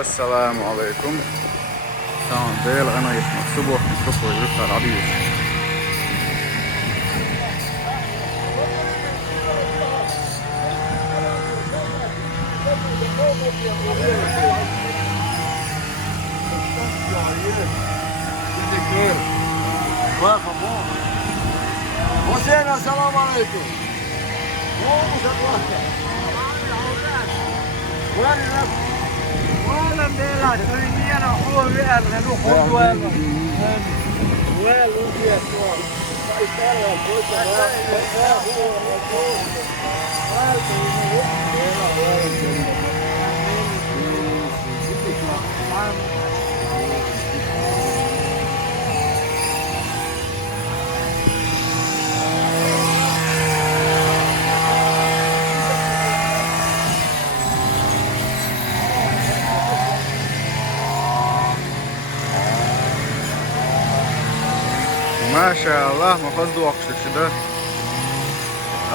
السلام عليكم. تمام ده الغنى يسمع صبح نشوفه يرسل عبيد. Hüseyin, selamun aleyküm. Ne olmuş Allah'ta? Ulan beyler, söyleyene hulu verle, hulu verle. Verle diye sor. İsterler, boşa ما شاء الله ما قصده وقت كده.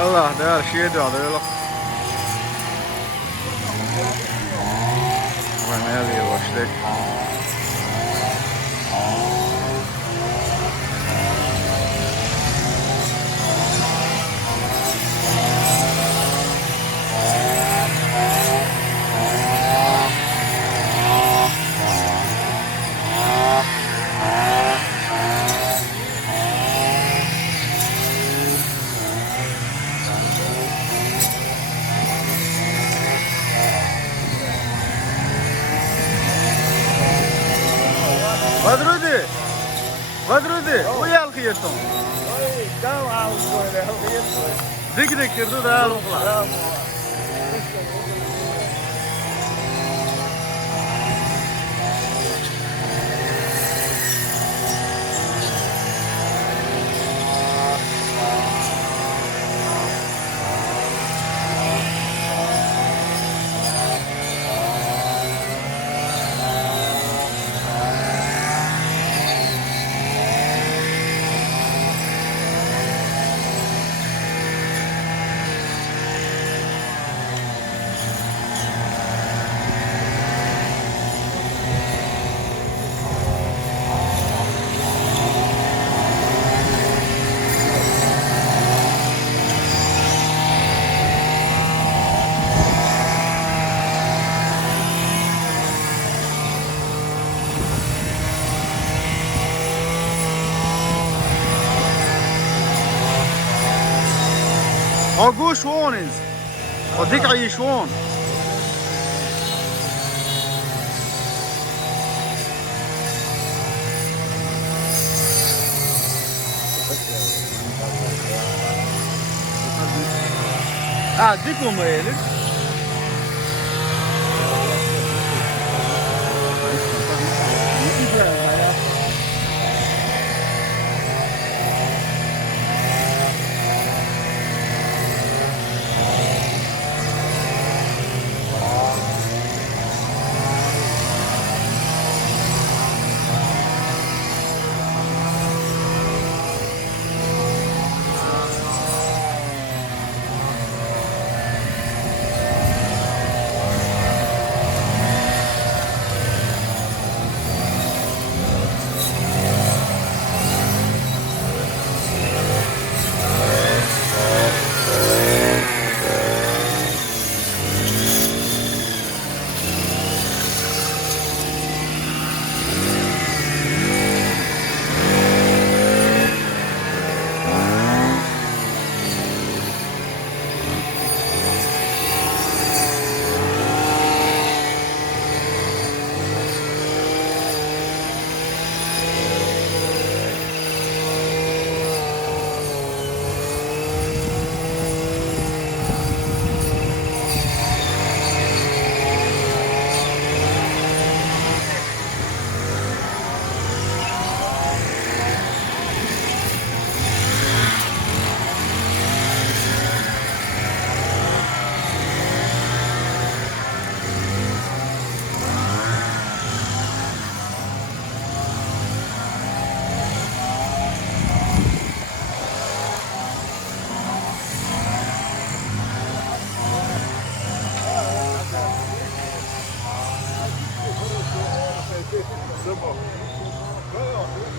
الله ده شيء ده عضله. وانا هذه واشتك. بدرودي ويا الخيرتم ديك كردو ده الوطلع اقو شونز وديك عيشون ديكم ايلك صبح.